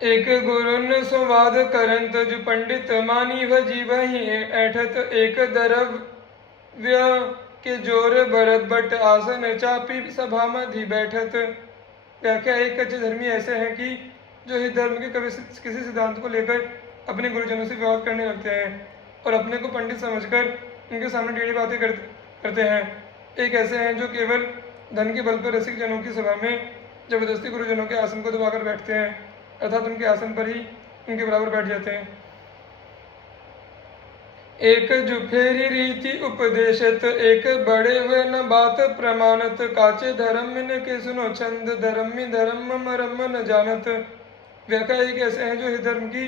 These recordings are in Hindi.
एक गुरुन संवाद करंत जो पंडित मानी भजी वही ऐठत एक द्रव्य के जोर भरत बट आसन चापी सभा मधि बैठत। व्याख्या, एक कच्चे धर्मी ऐसे हैं कि जो हित धर्म के कभी किसी सिद्धांत को लेकर अपने गुरुजनों से विवाद करने लगते हैं और अपने को पंडित समझकर उनके सामने टेढ़ी बातें करते हैं। एक ऐसे हैं जो केवल धन के बल पर रसिक जनों की सभा में जबरदस्ती गुरुजनों के आसन को दबाकर बैठते हैं, अर्थात उनके आसन पर ही उनके बराबर बैठ जाते हैं। एक जुफेरी रीति उपदेशत एक बड़े व न बात प्रमाणत काचे धर्म न के सुनो छंद धर्मी धर्म मरम न जानत। व्याख्या, एक ऐसे हैं जो हित धर्म की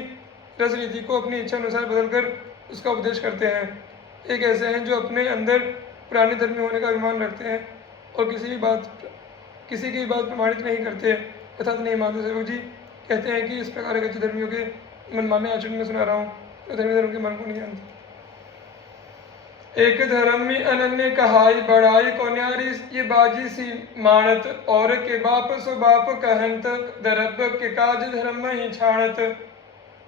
रस रीति को अपनी इच्छा अनुसार बदलकर उसका उपदेश करते हैं। एक ऐसे हैं जो अपने अंदर पुराने धर्मी होने का अभिमान रखते हैं और किसी की बात प्रमाणित नहीं करते अर्थात नहीं मानते। सेवक जी कहते हैं कि इस प्रकार के धर्मियों के मनमाने आचरण में सुना रहा हूँ तो धर्म के मन को नहीं जानते। एक धर्मी अनन्य कहाई बड़ाई को न्यारी ये बाजी सी मानत और के बाप सो बाप कहंत दरब के काज धर्म ही छाणत।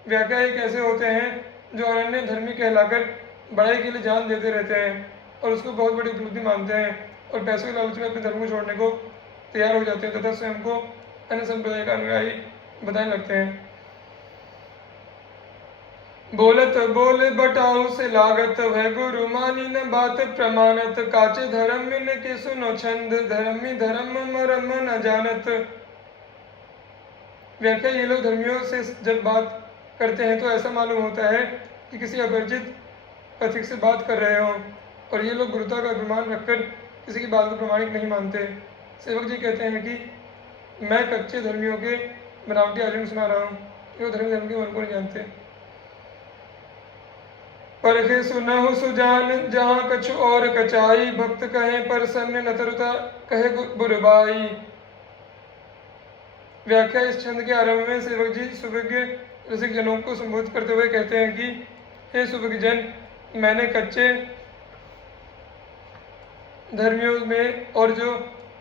व्याख्या, एक ऐसे होते हैं जो अनन्य धर्मी कहलाकर बड़ाई के लिए जान देते रहते हैं और उसको बहुत बड़ी उपलब्धि मानते हैं और पैसों के लालच में अपने धर्म को छोड़ने को तैयार हो जाते हैं तथा स्वयं को अन्य संप्रदाय का अनुयायी बताने लगते हैं। बोलत बोल बटाऊ से लागत वह गुरु मानी न बात प्रमाणत काचे धर्म न के सुनो छंद धर्मी धर्म मरम न जानत। व्याख्या, ये लोग धर्मियों से जब बात करते हैं तो ऐसा मालूम होता है कि किसी अपरिचित पथिक से बात कर रहे हों और ये लोग गुरुता का अभिमान रखकर किसी की बात को प्रमाणिक नहीं मानते। सेवक जी कहते हैं कि मैं कच्चे धर्मियों के बनावटी आचरण सुना रहा हूँ, जो धर्म के मन को नहीं जानते। परखे सुनहु सुजान जहाँ कछु और कचाई भक्त कहे पर सन्न नतरुता कहे बुरबाई। व्याख्या, इस छंद के आरंभ में सेवक जी सुविज्ञ रसिक जनों को संबोधित करते हुए कहते हैं कि हे सुविज्ञ जन, मैंने कच्चे धर्मियों में और जो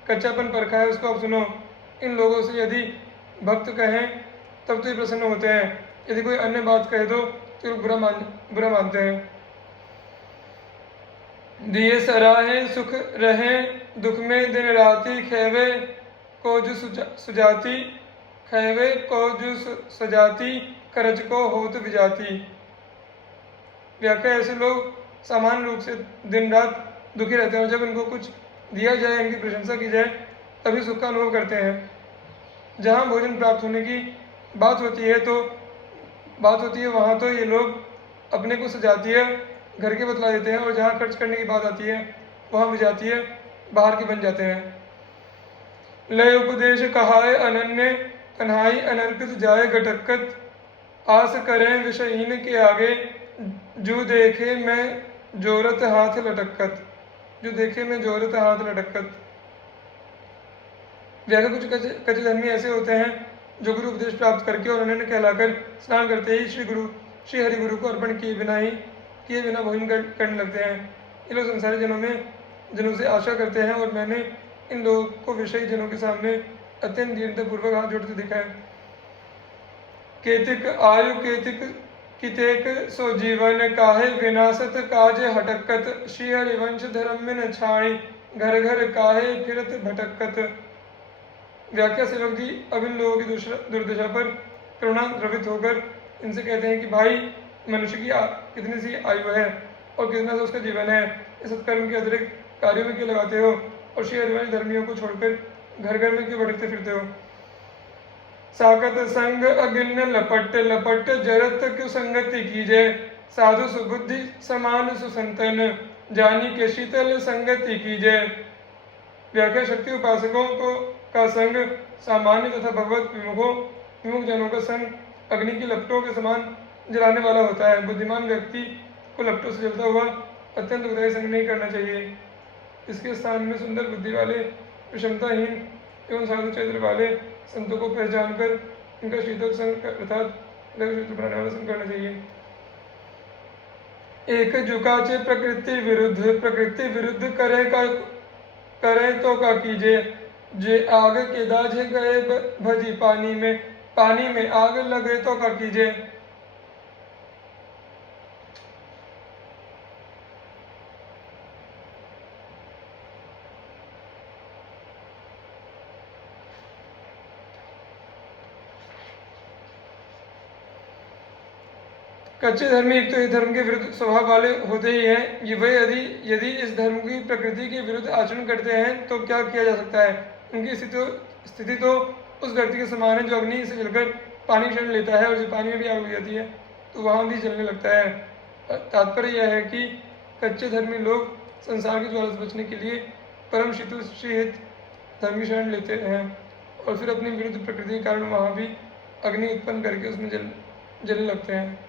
कच्चापन परखा है उसको अब सुनो। इन लोगों से यदि भक्त कहें तब तो ये प्रसन्न होते हैं, यदि कोई अन्य बात कह दो तो बुरा मानते हैं। दिए सराहे सुख रहे दुख में दिन राति खेवे को जो सुजाती खेवे को जो सजाती करज को होत विजाती। व्याख्या, ऐसे लोग सामान्य रूप से दिन रात दुखी रहते हैं और जब इनको कुछ दिया जाए, इनकी प्रशंसा की जाए तभी सुख का अनुभव करते हैं। जहाँ भोजन प्राप्त होने की बात होती है वहाँ तो ये लोग अपने को सजातीय घर के बतला देते हैं और जहाँ खर्च करने की बात आती है वहाँ विजातीय बाहर के बन जाते हैं। लय उपदेश कहाय अनन्य कन्हाई अनर्पित जाए घटकत आस करें विषहीन के आगे जो देखे मैं जोरत हाथ लटकत। जो देखे मैं जोरत हाथ लटकत। व्याख्या, कुछ कच्चे धर्मी ऐसे होते हैं जो गुरु उपदेश प्राप्त करके और अनन्य कहलाकर स्नान करते ही श्री हरि गुरु को अर्पण किए बिना भोजन करने लगते हैं। ये लोग संसारी जनों से आशा करते हैं और मैंने इन लोगों को विषयी जनों के सामने अत्यंत दीनतापूर्वक हाथ जोड़ते देखा है। केतिक आयु केतिक कितेक सो जीवन काहे विनाशत काज हटकत श्री हरिवंश धर्म में न छाणी घर घर काहे फिरत भटकत। व्याख्या, सेवक जी अब इन लोगों की दुर्दशा पर करुणा द्रवित होकर इनसे कहते हैं कि भाई, मनुष्य की कितनी सी आयु है और कितना सा उसका जीवन है, इस सत्कर्म के अतिरिक्त कार्यों में क्यों लगाते हो और श्री हरिवंश धर्मियों को छोड़कर घर घर में क्यों भटकते फिरते हो। साकत संग अगिन लपट लपट जरत क्यों संगति कीजे साधु सुबुद्धि समान सुसंतन जानी के शीतल संगति कीजे। व्याख्या, शक्ति उपासकों का संग सामान्य तथा भगवत विमुख जनों का संग अग्नि की लपटों के समान जलाने वाला होता है। बुद्धिमान व्यक्ति को लपटों से जलता हुआ अत्यंत उदय संग नहीं करना चाहिए। इसके स्थान में सुंदर बुद्धि वाले विषमताहीन एवं साधु चरित्र वाले संतों को पहचान कर इनका शीतल संग अर्थात बनाने वाला संग करना चाहिए। एक जुकाचे प्रकृति विरुद्ध करे तो का कीजिए जे आग के दाझे गए भजी पानी में पानी में आग लगे तो क्या कीजिए। कच्चे धर्मी एक तो इस धर्म के विरुद्ध स्वभाव वाले होते ही हैं। ये वे यदि यदि इस धर्म की प्रकृति के विरुद्ध आचरण करते हैं तो क्या किया जा सकता है। उनकी स्थिति तो उस व्यक्ति के समान है जो अग्नि से जलकर पानी क्षण लेता है और जो पानी में भी आग लग जाती है तो वहाँ भी जलने लगता है। तात्पर्य यह है कि कच्चे धर्मी लोग संसार की ज्वाला से बचने के लिए परम शीतल शीत धर्म की शरण लेते हैं और फिर अपनी विरुद्ध प्रकृति के कारण वहाँ भी अग्नि उत्पन्न करके उसमें जलने लगते हैं।